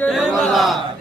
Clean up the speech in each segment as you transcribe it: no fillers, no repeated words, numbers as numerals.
जय मल्हार।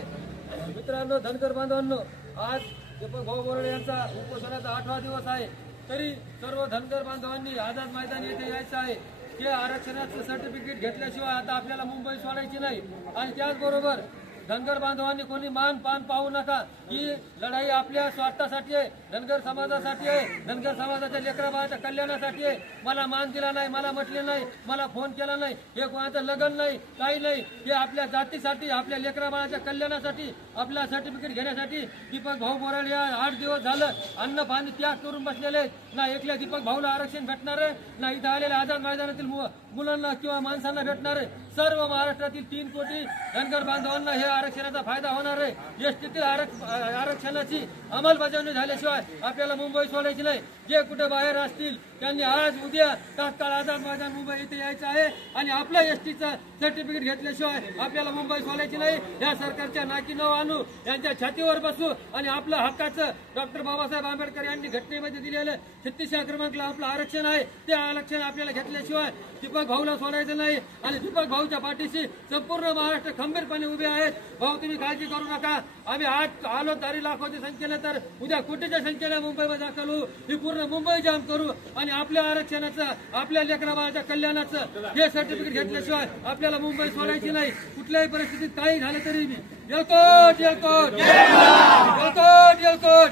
मित्रांनो, धनगर बांधवांनो, आज दीपक भाऊ बोराडे यांचा उपोषणाचा 8वा दिवस आहे। तरी सर्व धनगर बांधवांनी आझाद मैदान येथे यायचं आहे। हे आरक्षणाचं सर्टिफिकेट घेतल्याशिवाय आता आपल्याला मुंबई सोडायची नाही। आणि त्याचबरोबर धनगर बांधवांनी कोणी मान पान पाहू नका। ही लढाई आपल्या स्वार्थासाठी आहे, धनगर समाजासाठी आहे, धनगर समाजाच्या लेकराबाळाच्या कल्याणासाठी आहे। मला मान दिला नाही, मला म्हटले नाही, मला फोन केला नाही, हे कोणाचं लग्न नाही, काही नाही। हे आपल्या जातीसाठी, आपल्या लेकराबाळाच्या कल्याणासाठी, आपला सर्टिफिकेट घेण्यासाठी दीपक भाऊ बोराडे 8 दिवस झालं अन्न पाणी त्याग करून बसलेले आहेत। ना एकल्या दीपक भाऊला आरक्षण भेटणार आहे, ना इथं आलेल्या आझाद मैदानातील मुलांना किंवा माणसांना भेटणार आहे। सर्व महाराष्ट्रातील 3 कोटी धनगर बांधवांना हे आरक्षणाचा फायदा होणार आहे। एसटीतील आरक्षणाची अंमलबजावणी झाल्याशिवाय आपल्याला मुंबई सोडायची नाही। जे कुठे बाहेर असतील त्यांनी आज उद्या तात्काळ आझाद मैदान मुंबई इथे यायचं आहे आणि आपल्या एसटीचं सर्टिफिकेट घेतल्याशिवाय आपल्याला मुंबई सोडायची नाही। या सरकारच्या नाकी न आणू, यांच्या छातीवर बसू आणि आपलं हक्काचं डॉक्टर बाबासाहेब आंबेडकर यांनी घटनेमध्ये दिलेलं 36 क्रमांकला आपलं आरक्षण आहे, ते आरक्षण आपल्याला घेतल्याशिवाय दीपक भाऊला सोडायचं नाही। आणि दीपक भाऊच्या पाठीशी संपूर्ण महाराष्ट्र खंबीरपणे उभे आहेत। भाऊ, तुम्ही काळजी करू नका। आम्ही आज आलो तरी लाखोच्या संख्येने, तर उद्या कोटीच्या संख्येने मुंबईमध्ये दाखल होऊ, ही पूर्ण मुंबई जाम करू आणि आपल्या आरक्षणाचं, आपल्या लेकराबाळाच्या कल्याणाचं हे सर्टिफिकेट घेतल्याशिवाय आपल्याला मुंबई सोडायची नाही। कुठल्याही परिस्थितीत काही झालं तरी येलकोट येलकोट येलकोट येलकोट।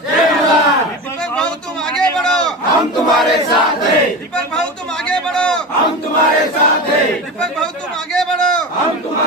दीपक भाऊ तुम आगे बढ़ो, हम तुम्हारे साथ हैं। दीपक भाऊ तुम आगे बढ़ो, हम तुम्हारे साथ हैं। दीपक भाऊ तुम आगे बढ़ो, हम तुम्हारे